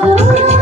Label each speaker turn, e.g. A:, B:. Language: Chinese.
A: 哈